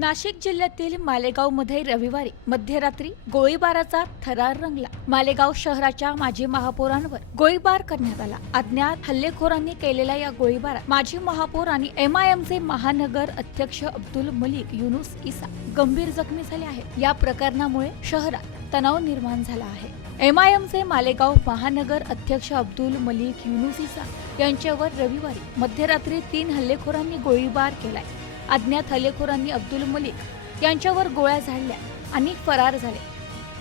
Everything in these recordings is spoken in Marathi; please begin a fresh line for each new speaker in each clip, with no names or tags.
नाशिक जिल्ह्यातील मालेगावमध्ये रविवारी मध्यरात्री गोळीबाराचा थरार रंगला. मालेगाव शहराच्या माजी महापौरांवर गोळीबार करण्यात आला. अज्ञात हल्लेखोरांनी केलेल्या या गोळीबारात माजी महापौर आणि एम आय एमचे महानगर अध्यक्ष अब्दुल मलिक युनुस इसा गंभीर जखमी झाले आहेत. या प्रकरणामुळे शहरात तणाव निर्माण झाला आहे. एम आय एमचे मालेगाव महानगर अध्यक्ष अब्दुल मलिक युनुस इसा यांच्यावर रविवारी मध्यरात्री तीन हल्लेखोरांनी गोळीबार केलाय. अज्ञात हल्लेखोरांनी अब्दुल मलिक यांच्यावर गोळ्या झाडल्या आणि फरार झाले.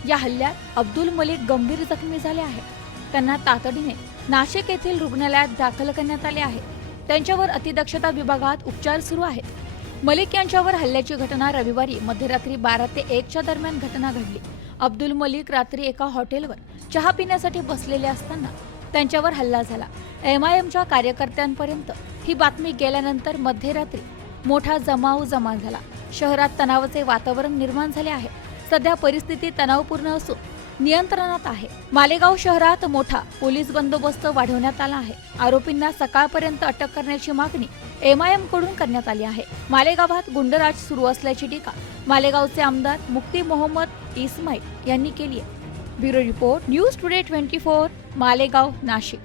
या हल्ल्यात अब्दुल मलिक गंभीर जखमी झाले आहेत. त्यांना तातडीने नाशिक येथील रुग्णालयात दाखल करण्यात आले आहे. त्यांच्यावर अतिदक्षता विभागात उपचार सुरू आहेत. मलिक यांच्यावर हल्ल्याची घटना रविवारी मध्यरात्री बारा ते एकच्या दरम्यान घटना घडली. अब्दुल मलिक रात्री एका हॉटेलवर चहा पिण्यासाठी बसलेले असताना त्यांच्यावर हल्ला झाला. एम आय एमच्या कार्यकर्त्यांपर्यंत ही बातमी गेल्यानंतर मध्यरात्री मोठा जमाव जमा झाला. शहरात तणावाचे वातावरण निर्माण झाले आहे. सध्या परिस्थिती तणावपूर्ण असून नियंत्रणात आहे. मालेगाव शहरात मोठा पोलीस बंदोबस्त वाढवण्यात आला आहे. आरोपींना सकाळपर्यंत अटक करण्याची मागणी एम आयकडून करण्यात आली आहे. मालेगावात गुंडराज सुरू असल्याची टीका मालेगावचे आमदार मुक्ती मोहम्मद इस्माईल यांनी केली आहे. Bureau report news today twenty four Malegaon Nashik.